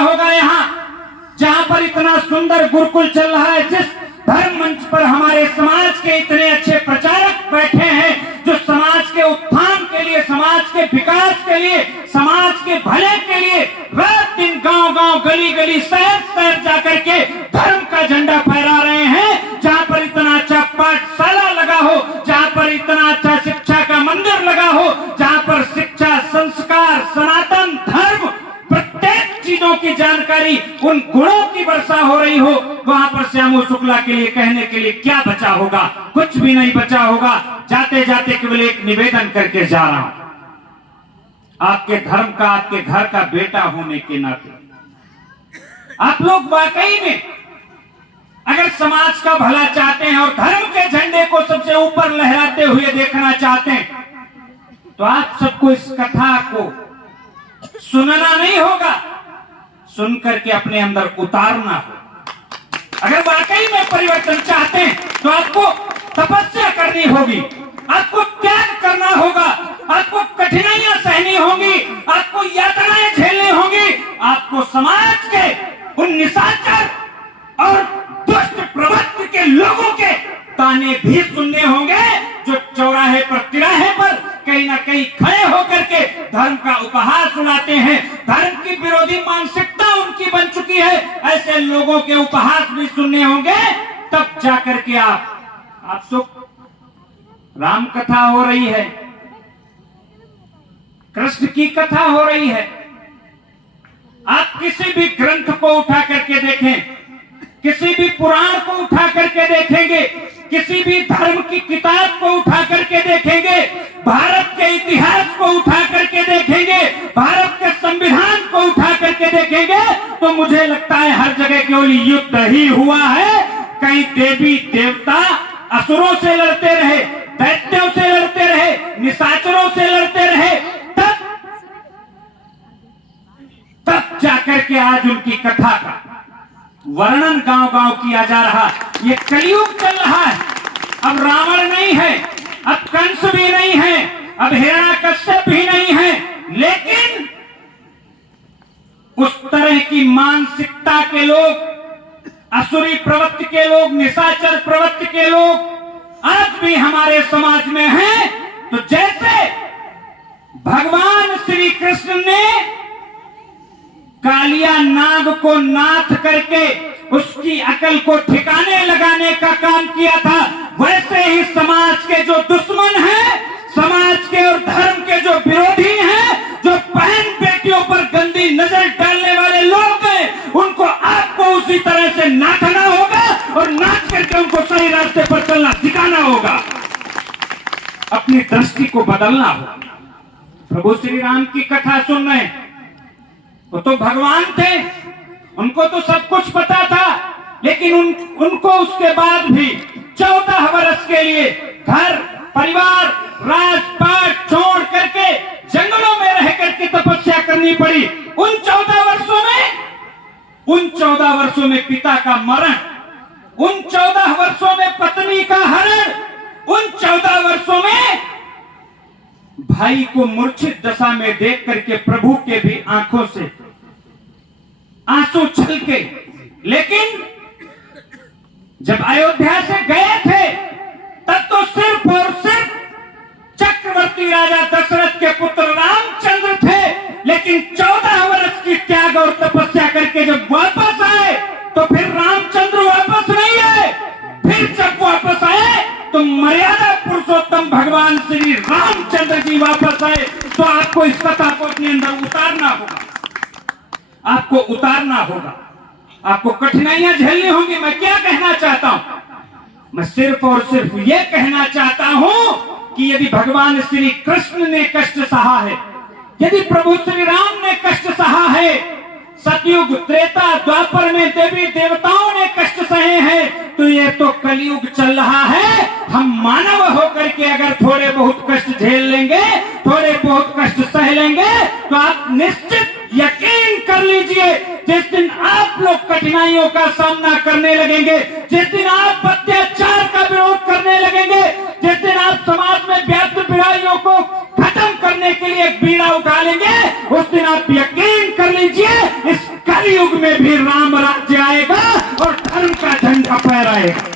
होगा यहाँ जहाँ पर इतना सुंदर गुरुकुल चल रहा है, जिस धर्म मंच पर हमारे समाज के इतने अच्छे प्रचारक बैठे हैं, जो समाज के उत्थान के लिए, समाज के विकास के लिए, समाज के भले के लिए रात दिन गांव गांव, गली गली, शहर शहर जाकर के धर्म का झंडा फहरा रहे हैं। जहाँ पर इतना अच्छा पाठशाला लगा हो, जहाँ पर इतना अच्छा शिक्षा का मंदिर लगा हो, जहाँ पर शिक्षा, संस्कार, सनातन धर्म, प्रत्येक चीजों की जानकारी, उन गुणों की वर्षा हो रही हो, वहां पर श्यामू शुक्ला के लिए कहने के लिए क्या बचा होगा? कुछ भी नहीं बचा होगा। जाते जाते केवल एक निवेदन करके जा रहा हूं, आपके धर्म का, आपके घर का बेटा होने के नाते आप लोग वाकई में अगर समाज का भला चाहते हैं और धर्म के झंडे को सबसे ऊपर लहराते हुए देखना चाहते हैं, तो आप सबको इस कथा को सुनना नहीं होगा, सुन करके अपने अंदर उतारना होगा। अगर वाकई में परिवर्तन चाहते हैं तो आपको तपस्या करनी होगी, आपको त्याग करना होगा, आपको कठिनाइयां सहनी होंगी, आपको यातनाएं झेलनी होंगी, आपको समाज के उन निशाचर और दुष्ट प्रवृत्ति के लोगों के ताने भी सुनने होंगे, जो चौराहे पर, तिराहे पर कहीं ना कहीं खड़े होकर के धर्म का उपहास सुनाते हैं। धर्म की विरोधी मानसिकता उनकी बन चुकी है, ऐसे लोगों के उपहास भी सुनने होंगे। तब जाकर के आप तो राम कथा हो रही है, कृष्ण की कथा हो रही है, आप किसी भी ग्रंथ को उठा करके देखें, किसी भी पुराण को उठा करके देखेंगे, किसी भी धर्म की किताब को उठा करके देखेंगे, भारत के इतिहास को उठा करके देखेंगे, भारत के संविधान को उठा करके देखेंगे, तो मुझे लगता है हर जगह केवल युद्ध ही हुआ है। कहीं देवी देवता असुरों से लड़ते रहे, दैत्यों से लड़ते रहे, निशाचरों से लड़ते रहे, तब जाकर के आज उनकी कथा का वर्णन गांव गांव किया जा रहा। ये कलयुग चल रहा है। अब रावण नहीं है, अब कंस भी नहीं है, अब हिरण्यकश्यप भी नहीं है, लेकिन उस तरह की मानसिकता के लोग, असुरी प्रवृत्ति के लोग, निशाचर प्रवृत्ति के लोग आज भी हमारे समाज में हैं। तो जैसे भगवान श्री कृष्ण ने कालिया नाग को नाथ करके उसकी अकल को ठिकाने लगाने का काम किया था, वैसे ही समाज के जो दुश्मन हैं, समाज के और धर्म के जो विरोधी हैं, जो बहन बेटियों पर गंदी नजर डालने वाले लोग हैं, उनको आपको उसी तरह से नाचना होगा और नाच करके उनको सही रास्ते पर चलना सिखाना होगा, अपनी दृष्टि को बदलना होगा। प्रभु श्री राम की कथा सुन रहे हैं, वो तो भगवान थे, उनको तो सब कुछ पता था, लेकिन उनको उसके बाद भी 14 वर्ष के लिए घर परिवार राजपाट छोड़ करके जंगलों में रह करके तपस्या करनी पड़ी। उन 14 वर्षों में पिता का मरण, उन 14 वर्षों में पत्नी का हरण, उन 14 वर्षों में भाई को मूर्छित दशा में देख करके प्रभु के भी आंखों से आंसू छलके। लेकिन जब अयोध्या से गए थे तब तो सिर्फ और सिर्फ चक्रवर्ती राजा दशरथ के पुत्र रामचंद्र थे, लेकिन 14 वर्ष की त्याग और तपस्या करके जब वापस आए तो फिर रामचंद्र वापस नहीं आए। फिर जब वापस आए तो मर्यादा पुरुषोत्तम भगवान श्री रामचंद्र जी वापस आए। तो आपको इस कथा को अपने अंदर उतारना होगा, आपको उतारना होगा, आपको कठिनाइयां झेलनी होंगी। मैं क्या कहना चाहता हूं? मैं सिर्फ और सिर्फ ये कहना चाहता हूं कि यदि भगवान श्री कृष्ण ने कष्ट सहा है, यदि प्रभु श्री राम ने कष्ट सहा है, सतयुग त्रेता द्वापर में देवी देवताओं ने कष्ट सहे हैं, तो ये तो कलयुग चल रहा है। हम मानव होकर के अगर थोड़े बहुत कष्ट झेल लेंगे, थोड़े बहुत कष्ट सह लेंगे, तो आप निश्चित यकीन कर लीजिए, जिस दिन आप लोग कठिनाइयों का सामना करने लगेंगे, जिस दिन आप अत्याचार का विरोध करने लगेंगे, जिस दिन आप समाज में व्याप्त बुराइयों को खत्म करने के लिए एक बीड़ा उठा लेंगे, उस दिन आप यकीन कर लीजिए इस कलयुग में भी राम राज्य आएगा और धर्म का झंडा फहराएगा।